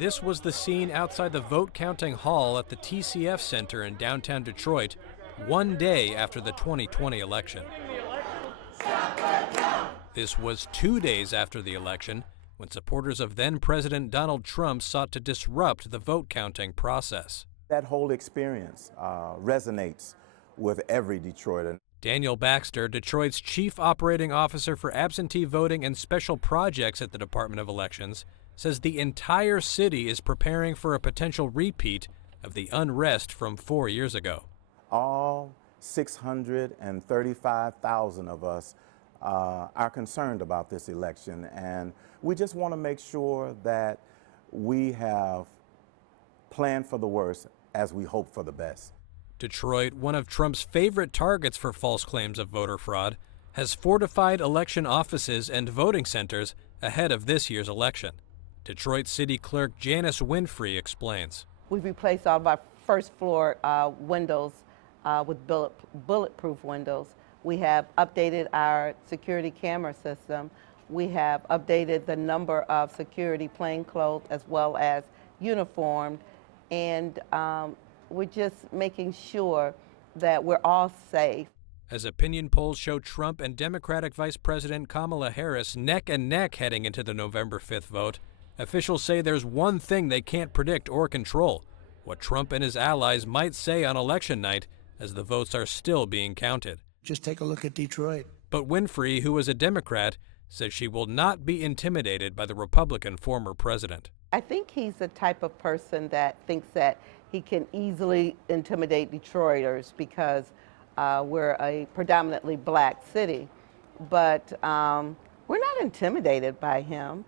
This was the scene outside the vote-counting hall at the TCF Center in downtown Detroit, one day after the 2020 election. This was 2 days after the election, when supporters of then-President Donald Trump sought to disrupt the vote-counting process. That whole experience resonates with every Detroiter. Daniel Baxter, Detroit's chief operating officer for absentee voting and special projects at the Department of Elections, says the entire city is preparing for a potential repeat of the unrest from 4 years ago. All 635,000 of us are concerned about this election, and we just want to make sure that we have planned for the worst as we hope for the best. Detroit, one of Trump's favorite targets for false claims of voter fraud, has fortified election offices and voting centers ahead of this year's election. Detroit City Clerk Janice Winfrey explains. We've replaced all of our first floor windows with bulletproof windows. We have updated our security camera system. We have updated the number of security plainclothes as well as uniformed. And we're just making sure that we're all safe. As opinion polls show Trump and Democratic Vice President Kamala Harris neck and neck heading into the November 5th vote, officials say there's one thing they can't predict or control: what Trump and his allies might say on election night as the votes are still being counted. Just take a look at Detroit. But Winfrey, who is a Democrat, says she will not be intimidated by the Republican former president. I think he's the type of person that thinks that he can easily intimidate Detroiters because we're a predominantly black city. But we're not intimidated by him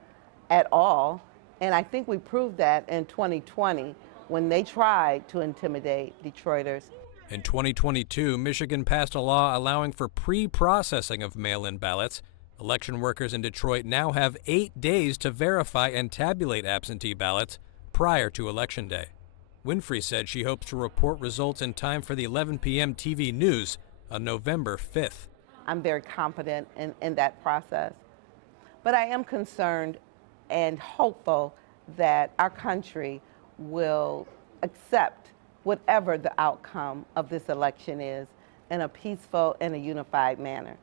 at all. And I think we proved that in 2020 when they tried to intimidate Detroiters. In 2022, Michigan passed a law allowing for pre-processing of mail-in ballots. Election workers in Detroit now have 8 days to verify and tabulate absentee ballots prior to Election Day. Winfrey said she hopes to report results in time for the 11 p.m. TV news on November 5th. I'm very confident in that process. But I am concerned and hopeful that our country will accept whatever the outcome of this election is in a peaceful and a unified manner.